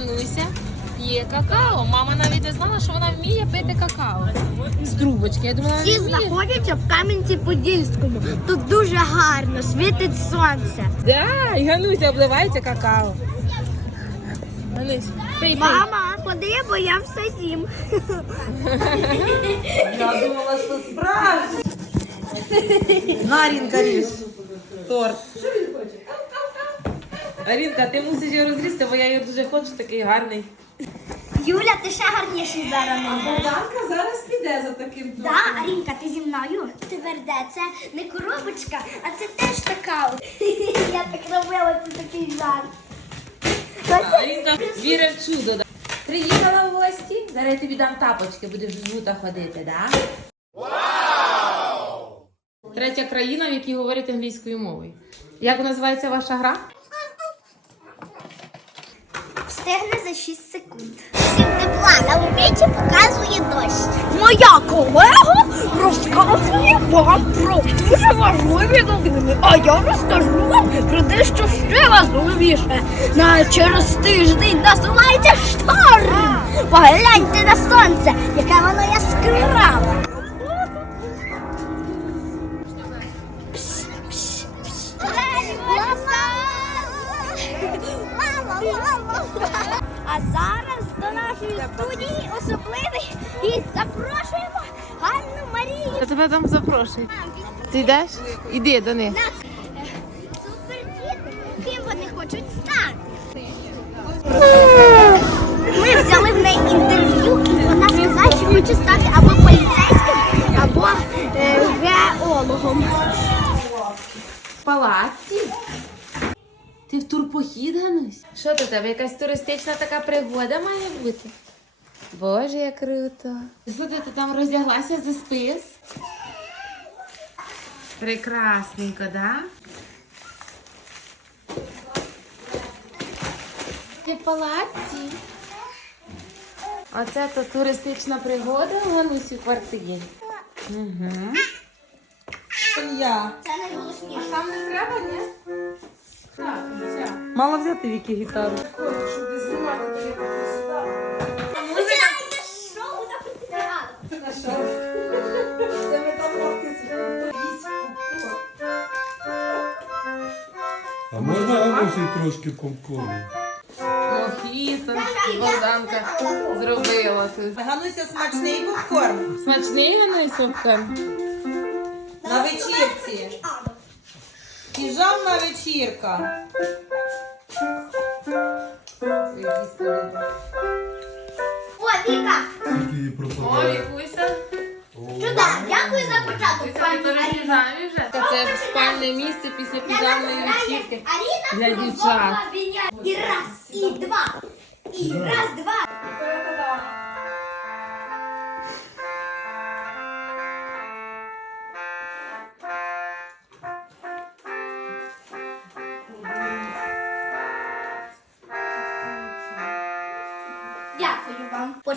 Гануся п'є какао. Мама навіть не знала, що вона вміє пити какао. З трубочки. Я думала, Всі не вміє. знаходяться в Кам'янці-Подільському. Тут дуже гарно, світить сонце. Да, і Гануся обливається какао. Ганусь, пий, пий. Мама, ходи, бо я все з'їм. Я думала, що справжній. Нарінка ріж. Торт. Арінка, ти мусиш його розрізати, бо я його дуже хочу, такий гарний. Юля, ти ще гарніший зараз. Богданка зараз піде за таким тортом. Да, Арінка, ти зі мною? Тверде, це не коробочка, а це теж така. Я так робила, це такий жарт. Арінка вірить в чудо. Приїхала в гості, зараз я тобі дам тапочки, будеш в жута ходити, да? Вау! Третя країна, в якій говорять англійською мовою. Як називається ваша гра? Встигне за 6 секунд. Всім тепла на обіді показує дощ. Моя колега розказує вам про дуже важливі новини. А я розкажу вам про дещо ще важливіше. На через тиждень насувається шторм. Погляньте на сонце, яке воно яскраве. А зараз до нашої студії особливий і запрошуємо Ганну Марію. Я тебе там запрошую. Ти йдеш? Іди до них. Супердіти, ким вони хочуть стати. Ми взяли в неї інтерв'ю, і вона сказала, що хоче стати або поліцейським, або е, геологом. В палаці. Ти в турпохід, Ганусь? Що до тебе? Якась туристична така пригода має бути? Боже, як круто. Слухай, ти там роздяглася за спис? Прекрасненько, да? Ти в палаці. Оце то туристична пригода у Ганусі в квартирі. Угу. Я. Це найголосніше. Там не треба, ні? Так, все. Мала взяти Вікі гітару. Починається шоу на фестивалі. Це ми там трохи А можна Ганусі трошки попкорну? Мохіто, Богданка зробила тут. Гануся смачний попкорн Смачний Ганусь попкорн? на вечірці. Піжамна вечірка. О, Віка, Тільки її Ой, пропадає. Вікуся. сюди. Дякую за початок, Вікуся, пані ти в піжамі вже? Це спальне місце після піжамної вечірки. Аріна Для дівчат. віня. І раз, і два. І раз, два.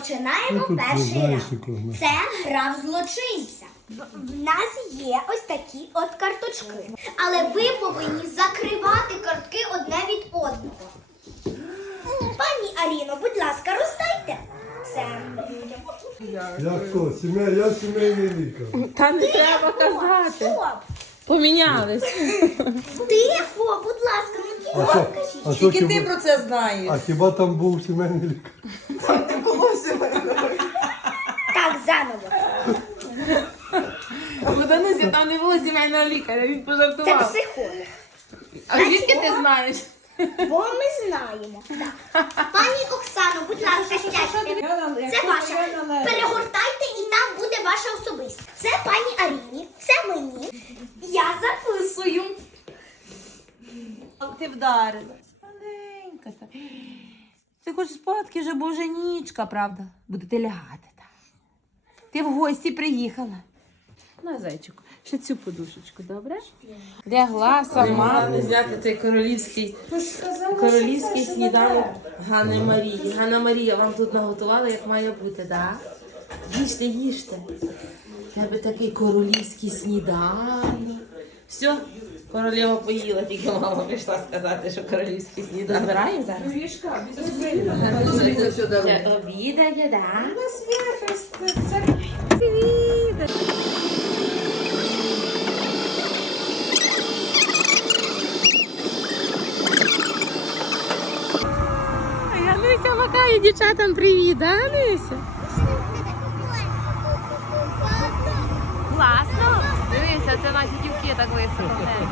Починаємо Ну, перший знаєш, раунд. Це гра в злочинця. В нас є ось такі от карточки. Але ви повинні закривати картки одне від одного. Пані Аріно, будь ласка, роздайте це людям. Я хто? Сімей, я сімейний лікар. Та не треба казати. Стоп! Помінялись. Тихо, будь ласка, ну А що, кажіть. а що Тільки ти хіба, про це знаєш. а хіба там був сімейний лікар? Так, заново. А Данусі там не було сімейного лікаря, він Це пожартував. психолог. А звідки ти знаєш? Бо ми знаємо. Пані Оксано, будь ласка, сядьте. Це ваша. Перегортайте і там буде ваша особиста. Це пані Аріні, це мені. Я записую. Ти вдарилась. Ти хочеш спадки вже боже нічка, правда? Будете лягати так. Ти в гості приїхала. На зайчику. Ще цю подушечку, добре? Лягла сама. Не зняти цей королівський, королівський сніданок Ганни Марії. Ганна Марія вам тут наготувала, як має бути, так? Їжте, їжте. Тебе такий королівський сніданок. Все, Королева поїла, тільки мама прийшла сказати, що королівський сніданок. Забираємо зараз? Ще Обідає, да? Гануся макає дівчатам привіт, да, Гануся? Класно. Дивися, це наші дівки так високо. в небі.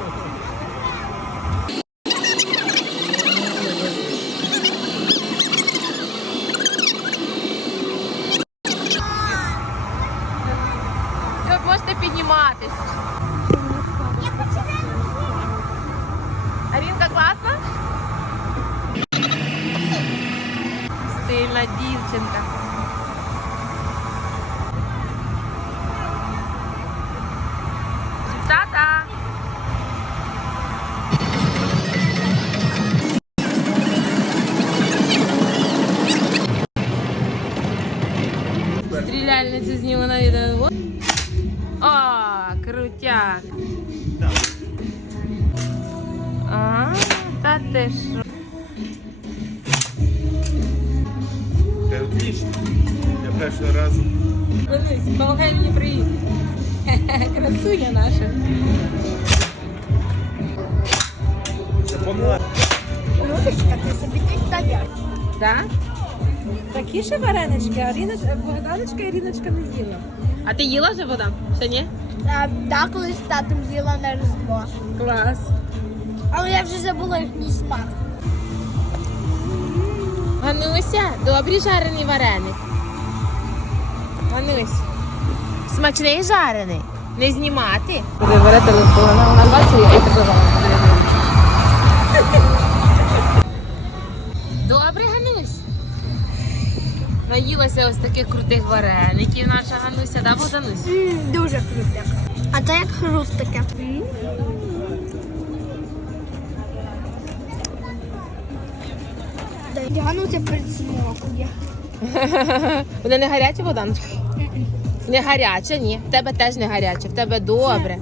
Ви можете підніматись. Арінка класна? Стильна дівчинка. Стріляльницю зніму на відео. О, крутяк. А, та ти що? Це отлично. Для першого разу. Ганусь, помагай мені приїхати. Красуня наша. Запомнила? Рудочка, ти собі тут Так? Варенички, а Ріна, Богданочка і Ріночка не їла. А ти їла вже вода? Ще ні? Так, коли з татом з'їла на Різдво. Клас. Але я вже забула їхній смак. Гануся, добрий жарений вареник. Ганусь. Смачний жарений. Не знімати. Буде бере телефон, вона бачить, як тебе Наїлася ось таких крутих вареників наша Гануся, да, Богданусь? Дуже круте. А це як хруст таке. Діану це присмокує. Вони не гарячі, Богданочка? Не гаряча, ні. В тебе теж не гаряча, в тебе добре.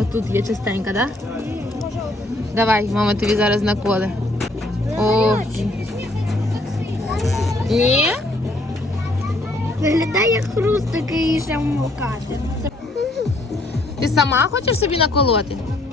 Отут є чистенька, так? Да? Давай, мама тобі зараз наколе. О. Ні? Виглядає як хруст такий ще вмокати. Ти сама хочеш собі наколоти?